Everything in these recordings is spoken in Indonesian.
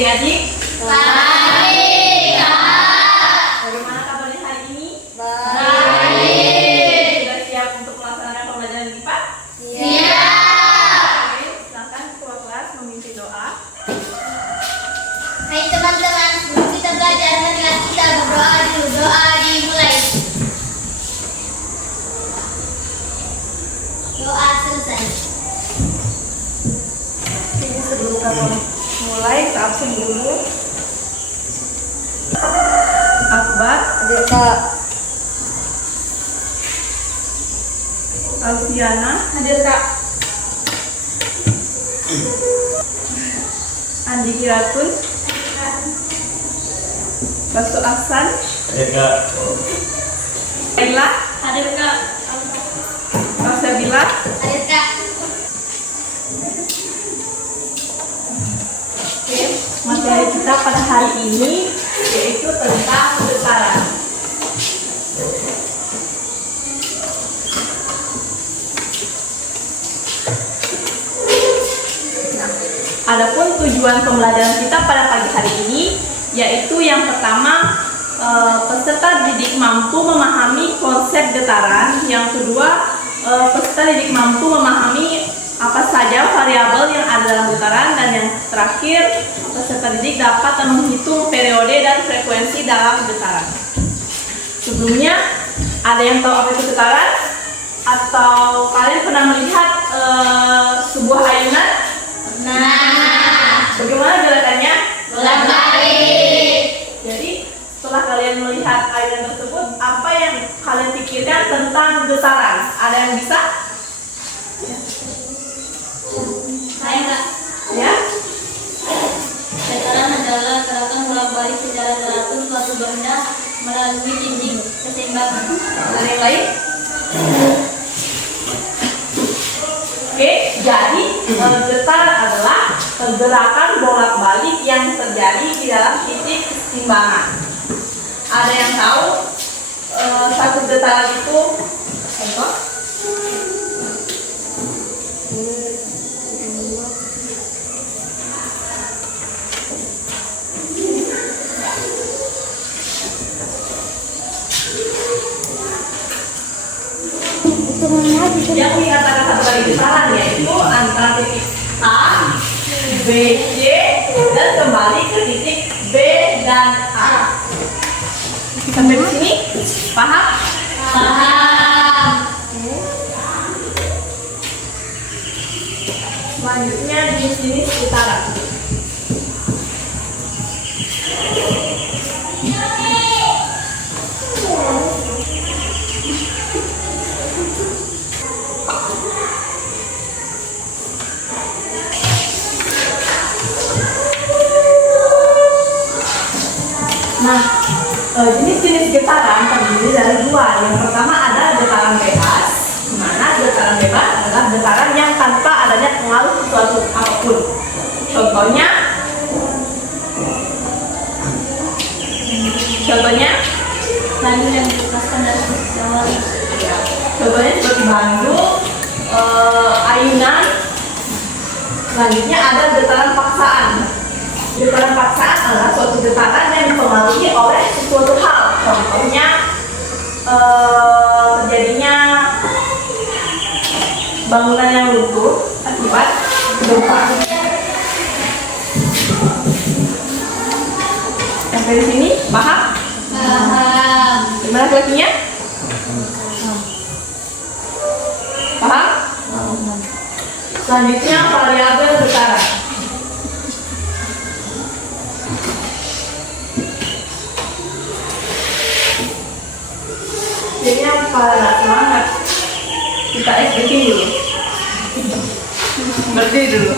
adik-adik? Baik, Kak. Bagaimana kabarnya hari ini? Baik. Sudah siap untuk melaksanakan pembelajaran IPA? Siap. Oke, silakan ketua kelas memimpin doa. Hai teman-teman, sebelum kita belajar, marilah kita berdoa dulu. Doa dimulai. Doa selesai. Ini sebelum kita mulai, kita absen dulu. Akbar, Hadir Kak. Alfiana, hadir Kak. Andi Kiratun, Basu Ahsan, Hadir Kak. Laila, Hadir Kak. Sabila. Hadir Kak. Oke, materi kita pada hari ini yaitu tentang getaran. Nah, adapun tujuan pembelajaran kita pada pagi hari ini yaitu yang pertama peserta didik mampu memahami konsep getaran, yang kedua peserta didik mampu memahami apa saja variabel yang ada dalam getaran, dan yang terakhir peserta didik dapat menghitung periode dan frekuensi dalam getaran. Sebelumnya, ada yang tahu apa itu getaran? Atau kalian pernah melihat sebuah ayunan? Nah, Bagaimana gerakannya? bolak-balik. Jadi setelah kalian melihat ayunan tersebut, apa yang kalian pikirkan tentang getaran? Ada yang bisa? Hai Kak. Ya? Getaran adalah gerakan bolak-balik secara teratur suatu benda melalui dinding keseimbangan. Ada yang lain? Oke, jadi getar adalah gerakan bolak-balik yang terjadi di dalam titik keseimbangan. Ada yang tahu satu getaran itu contoh? Yang dikatakan satu kali getaran yaitu antara titik A, B, C, dan kembali ke titik B dan A. Sampai di sini paham? Paham. Selanjutnya di sini sekitaran. Nah, jenis-jenis getaran terdiri dari dua. Yang pertama ada getaran bebas, di mana getaran bebas adalah getaran yang tanpa adanya pengaruh sesuatu apapun. Contohnya Baju yang dilepaskan dari seseorang. ya, contohnya seperti bandul, ayunan. Selanjutnya ada getaran paksaan. Getaran paksaan adalah suatu getaran yang dipengaruhi oleh sesuatu hal. Contohnya terjadinya bangunan yang runtuh akibat gempa. Sampai di sini paham? Paham. Gimana lagi-nya? Paham? Selanjutnya variabel getaran. Jadi yang pada semangat kita explain dulu. Berdiri dulu.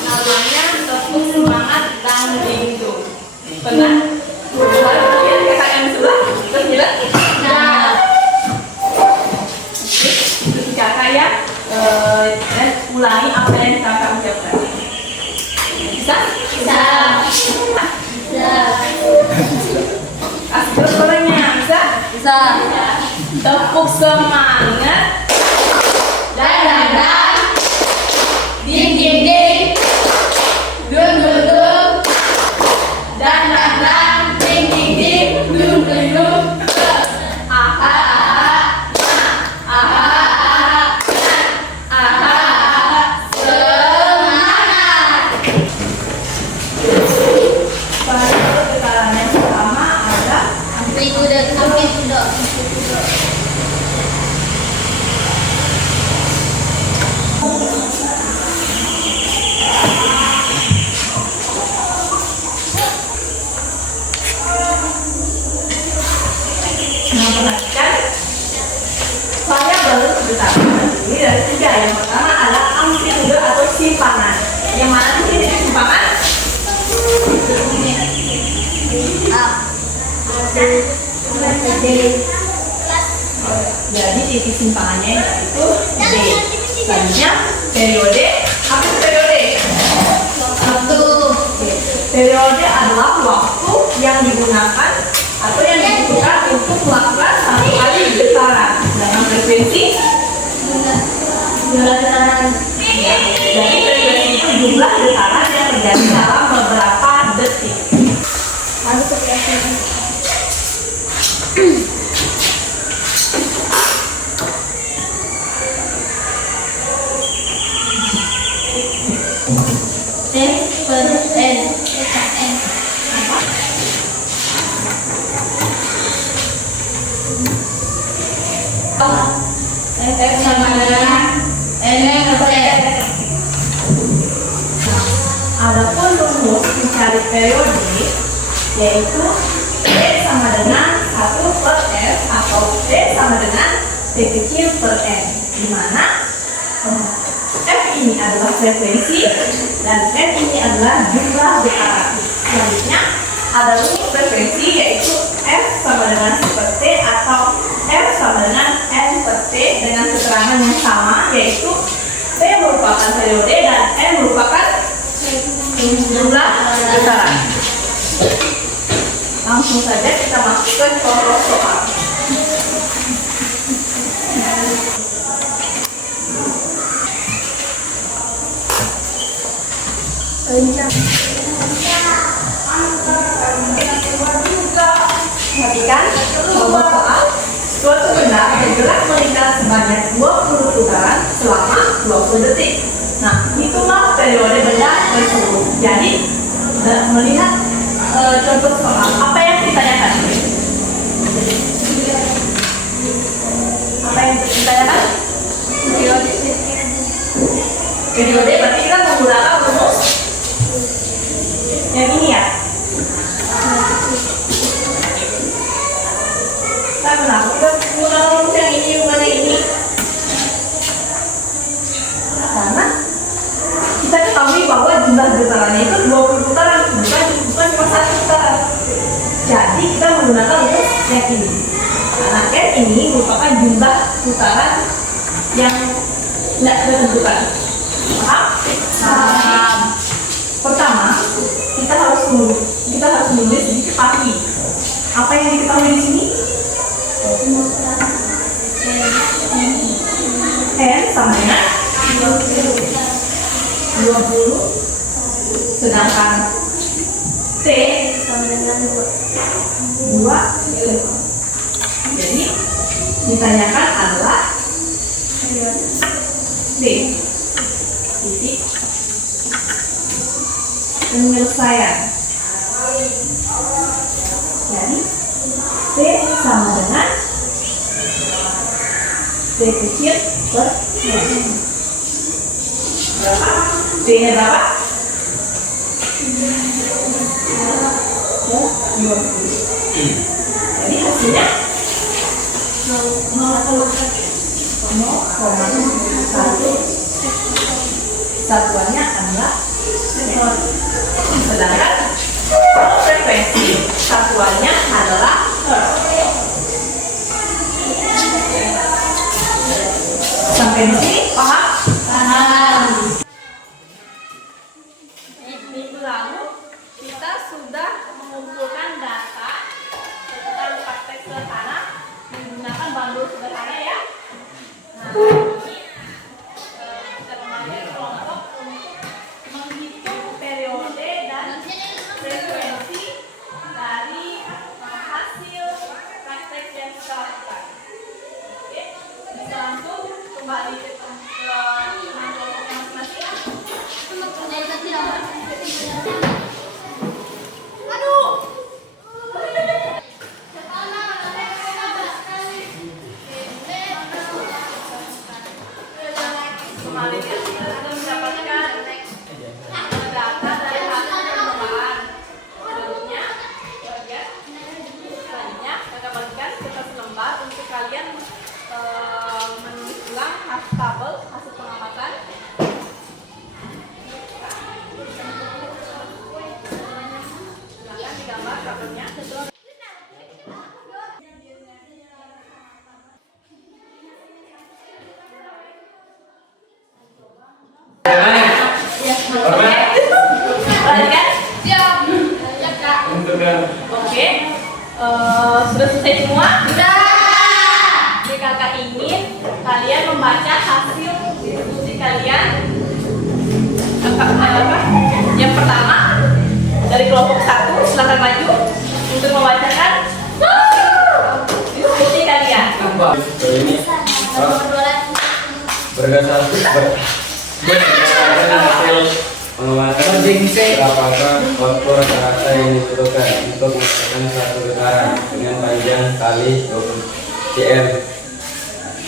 Namanya tepuk semangat dan lindung. Pernah? Kemarin kalian kakak yang sebelah terus bilang? Nah, Terus kakak ya, dan ulangi apa yang kakak ucapkan. Bisa? bisa. Bisa. Kasih terus orangnya, bisa? Bisa. Tepuk semangat Dan ding ding ding, dung dung dung, dang dang dang, ding ding ding, dung dung dung. Aha aha, aha aha, aha aha, semangat. Pada getaran yang pertama ada Amplitude. perhatikan, saya baru getaran ini dari tiga. Yang pertama ada amplitude atau simpangan. Yang mana di sini simpangan? Jadi titik simpangannya itu D. Selanjutnya periode. Apa itu periode? Waktu. Periode adalah waktu yang digunakan atau yang dibutuhkan untuk melakukan satu kali getaran dengan frekuensi Jumlah getaran. ya. Jadi frekuensi itu jumlah getaran yang terjadi dalam beberapa detik. Harus seperti ini. F per N. F sama dengan N per N. Adapun rumus mencari periode yaitu T sama dengan 1 per F atau T sama dengan T kecil per N, di mana F ini adalah frekuensi dan N ini adalah jumlah getaran. Selanjutnya ada rumus frekuensi yaitu F sama dengan 1 per T atau F sama dengan N per T dengan keterangan yang sama, yaitu T merupakan periode dan N merupakan jumlah getaran. Langsung saja kita masuk ke contoh soal. Perhatikan contoh soal. Suatu benda bergerak melingkar sebanyak 20 putaran selama 20 detik. Nah, hitunglah periode benda tersebut. Jadi, melihat contoh soal, apa yang ditanyakan? Apa yang ditanyakan? Periode, berarti kita menggunakan rumus yang ini ya. Kenapa kita menggunakan rumus yang ini bukan yang ini? Karena kita ketahui bahwa jumlah getarannya itu 20 putaran, bukan cuma 1 putaran. Jadi kita menggunakan rumus yang ini. Karena N ini merupakan jumlah putaran yang tidak ditentukan. Paham? Paham. Pertama, kita harus menulis diketahui. Apa yang diketahui di sini? N sama dengan 20, sedangkan T Sama dengan 2. Jadi ditanyakan adalah D titik penyelesaian. Jadi T sama dengan T kecil per N. Berapa? T nya berapa? 20. Jadi hasilnya 0,1. Satuannya adalah sedangkan frekuensi satuannya adalah hertz. Sampai di sini paham? paham. Minggu lalu kita sudah mengumpulkan data tentang praktek sederhana menggunakan bundle sederhana ya. Nah, ini kita memakai kelompok kembali ke kelompok masing-masing. Aduh. Kemarin kan kita sudah mendapatkan data dari hasil percobaan. Selanjutnya, kita bagikan kertas lembar untuk kalian menulis ulang hasil tabel hasil pengamatan. Silakan digambar tabelnya. Lanjutkan? Siap. Oke. Sudah selesai semua? Sudah. Jadi kakak ingin kalian membaca hasil diskusi kalian. Yang pertama dari kelompok 1, silakan maju untuk membacakan diskusi kalian. Ini berdasarkan hasil pengamatan apakah waktu rata-rata yang dibutuhkan untuk melakukan satu getaran dengan panjang kali 20 cm.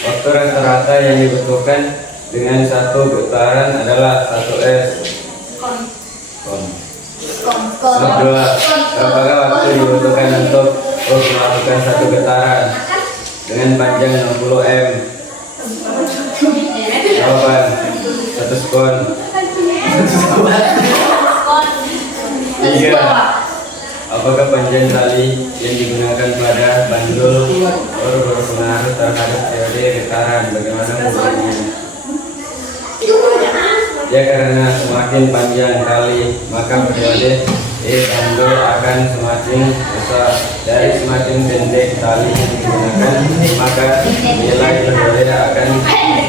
Waktu rata-rata yang dibutuhkan dengan satu getaran adalah 1 S. Kedua, apakah waktu dibutuhkan untuk melakukan satu getaran dengan panjang 60 m? Jawaban 1 skon. 3. Apakah panjang tali yang digunakan pada bandul berpengaruh terhadap periode getaran? Bagaimana mengukurnya? Ya, karena semakin panjang tali maka periode bandul akan semakin besar. Dari semakin pendek tali yang digunakan maka nilai periode akan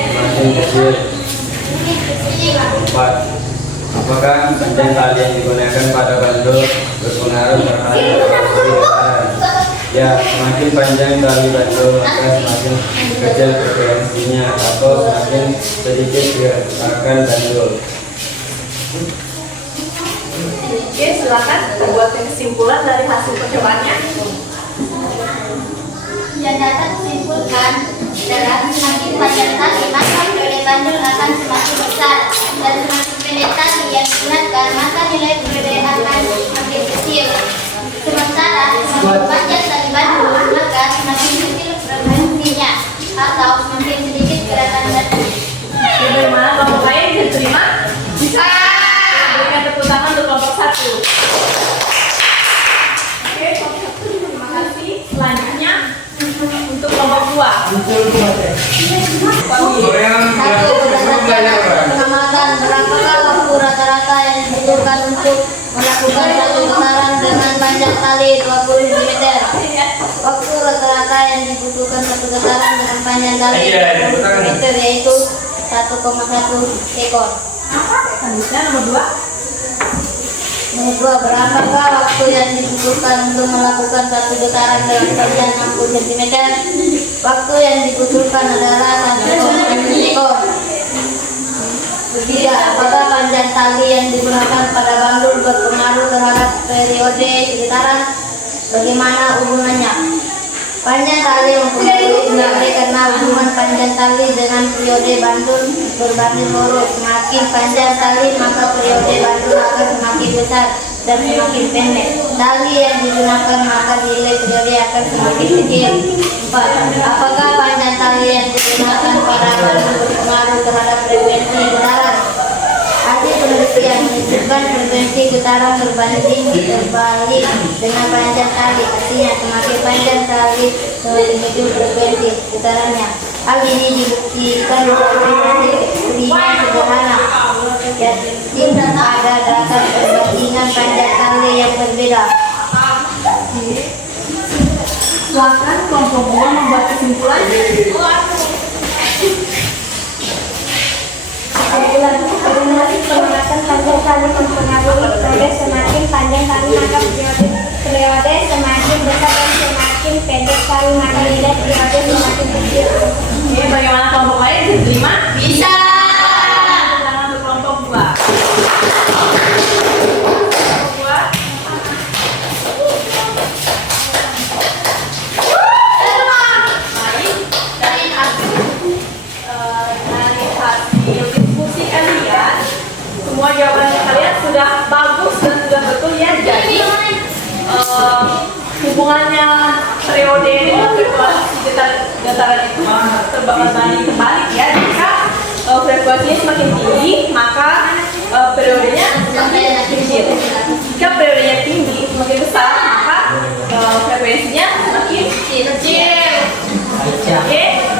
semakin kecil. 4. Apakah panjang tali yang digunakan pada bandul berpengaruh terhadap periode getaran? Ya, semakin panjang tali bandul maka semakin kecil frekuensinya atau semakin sedikit gerakan bandul. Oke, silakan buatkan kesimpulan dari hasil percobaannya. Yang dapat disimpulkan adalah semakin panjang tali maka periode bandul akan semakin besar, dan semakin pendek tali yang digunakan maka nilai periode akan semakin kecil. Sementara semakin panjang tali bandul maka semakin kecil frekuensinya atau semakin sedikit gerakan bandul. Bagaimana kelompok lain bisa terima? Bisa. Berikan tepuk tangan untuk kelompok 1. Oke, kelompok 1 terima kasih. Selanjutnya untuk kelompok 2. Satu, berdasarkan pengamatan berapakah waktu rata-rata yang dibutuhkan untuk melakukan satu getaran dengan panjang tali 20 cm. Waktu rata-rata yang dibutuhkan satu getaran dengan panjang tali 20 cm yaitu 1,1 ekor. Selanjutnya nomor 2. Nomor 2, berapakah waktu yang dibutuhkan untuk melakukan satu getaran dengan panjang 60 cm? Waktu yang dibutuhkan adalah 1,1 ekor. Ketiga, apakah panjang tali yang digunakan pada bandul berpengaruh terhadap periode getaran? Bagaimana hubungannya? Panjang tali mempengaruhi periode karena hubungan panjang tali dengan periode bandul berbanding lurus. Semakin panjang tali maka periode bandul akan semakin besar dan semakin pendek. Tali yang digunakan maka nilai periode akan semakin kecil. 4. Apakah panjang tali yang digunakan pada bandul berpengaruh terhadap frekuensi getaran? Hasil penelitian menunjukkan frekuensi getaran berbanding terbalik dengan panjang tali. Artinya semakin panjang tali semakin kecil frekuensi getarannya. Hal ini dibuktikan melalui hasil eksperimen sederhana, yaitu pada dasar perbandingan panjang tali yang berbeda. Silakan kelompok 2 membuat kesimpulan. Akumulasi pengamatan panjang tali mempengaruhi periode. Semakin panjang tali maka periode semakin besar dan semakin pendek tali maka nilai periode semakin kecil. Oke, bagaimana kelompok lain? diterima? Bisa. Jangan berkelompok dua. Kelompok dua. Baik. Dari hasil diskusi kalian, semua jawaban kalian sudah bagus dan sudah betul ya. Jadi hubungannya periode dengan frekuensi getaran itu terbalik ya. Jika frekuensinya semakin tinggi, maka periodenya semakin kecil. Jika periodenya tinggi semakin besar, maka frekuensinya semakin kecil. Oke.